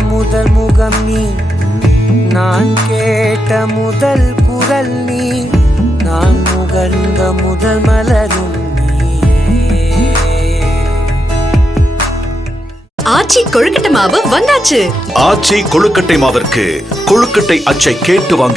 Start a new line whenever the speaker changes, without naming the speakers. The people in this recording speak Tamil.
முதல் முகம் நீ. நான் கேட்ட முதல் குரல் நீ. நான் முகர்ந்த முதல் மலரும்
ஆச்சி கொழுக்கட்டை மாவு வந்தாச்சு.
ஆச்சி கொழுக்கட்டை மாவிற்கு கொழுக்கட்டை அச்சை கேட்டு வாங்க